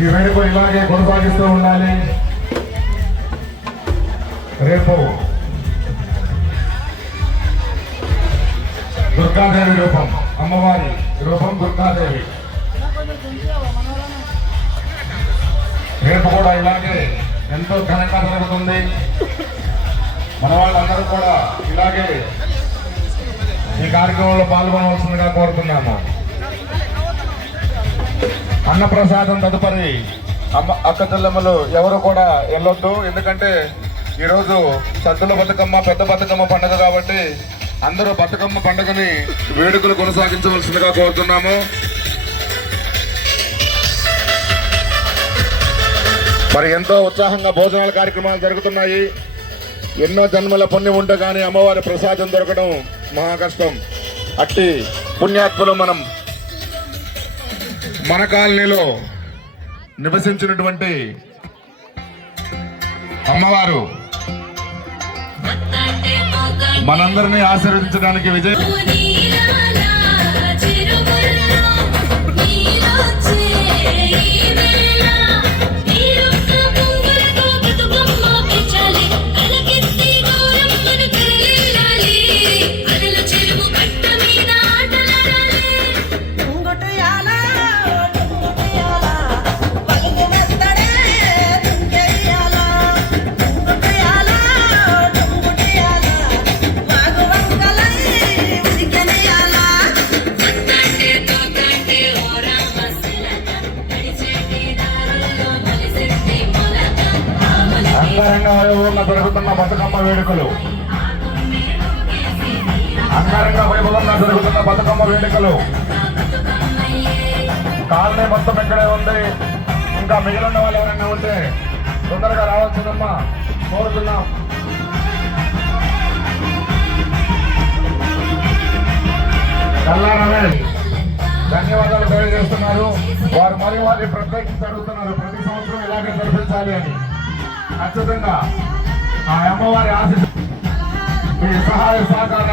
ఈ వేడుక ఇలాగే కొనసాగిస్తూ ఉండాలి. రేపు దుర్గాదేవి రూపం, అమ్మవారి రూపం దుర్గాదేవి. రేపు కూడా ఇలాగే ఎంతో ఘనంగా జరుగుతుంది. మన వాళ్ళందరూ కూడా ఇలాగే ఈ కార్యక్రమంలో పాల్గొనవలసిందిగా కోరుతున్నాము. అన్నప్రసాదం తదుపరి అక్క చెల్లెమ్మలు ఎవరు కూడా వెళ్ళొద్దు. ఎందుకంటే ఈరోజు సద్దుల బతుకమ్మ, పెద్ద బతుకమ్మ పండుగ కాబట్టి అందరూ బతుకమ్మ పండుగని వేడుకలు కొనసాగించవలసిందిగా కోరుతున్నాము. మరి ఎంతో ఉత్సాహంగా భోజనాల కార్యక్రమాలు జరుగుతున్నాయి. ఎన్నో జన్మల పుణ్యం ఉంటే కానీ అమ్మవారి ప్రసాదం దొరకడం మహా కష్టం. అట్టి పుణ్యాత్ములు మనం మన కాలనీలో నివసించినటువంటి అమ్మవారు మనందరినీ ఆశీర్వదించడానికి విజయ అంగరంగ వైభవంగా జరుగుతున్న బతుకమ్మ వేడుకలు, అంగరంగ వైభవంగా జరుగుతున్న బతుకమ్మ వేడుకలు. కాలనీ మొత్తం ఇక్కడే ఉంది. ఇంకా మిగిలిన వాళ్ళు ఎవరైనా ఉంటే తొందరగా రావాల్సిందమ్మా కోరుతున్నాం. కల్లా రమేష్ ధన్యవాదాలు తెలియజేస్తున్నారు. వారు మరియు వారి ప్రత్యేకించి అడుగుతున్నారు ప్రతి సంవత్సరం ఇలాగే జరిపించాలి అని. ఖచ్చితంగా ఆ అమ్మవారి ఆశీస్సు, మీ సహాయ సహకారం